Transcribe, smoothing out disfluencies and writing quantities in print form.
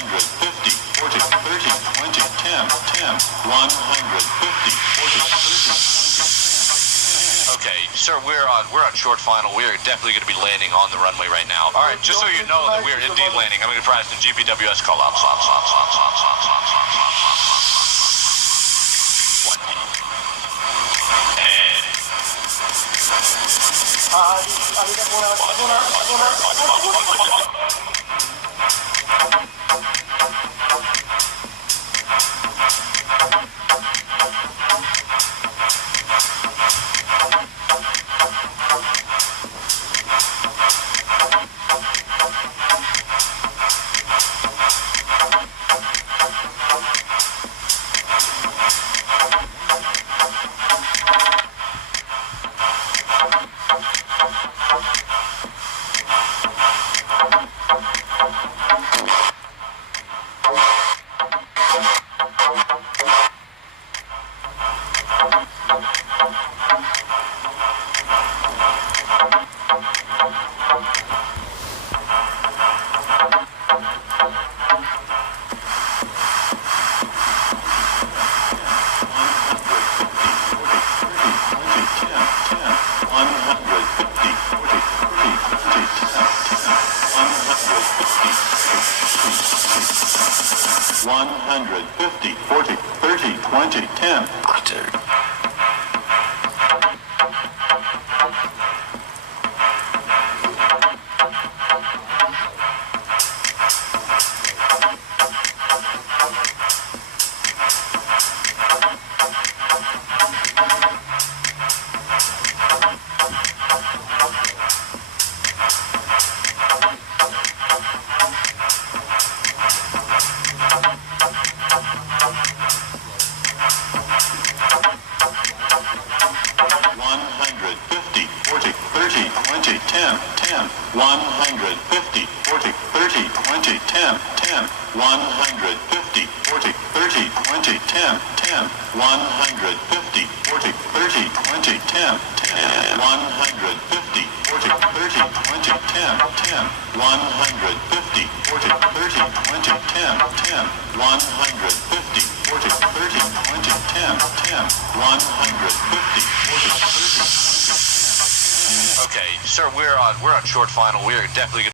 150, 40, 30, 20, 10. Okay, sir, we're on short final. We are definitely going to be landing on the runway right now. All right, just so you know that we are indeed landing. I'm going to provide some GPWS call outs. Okay, sir, we're on short final. We are definitely going to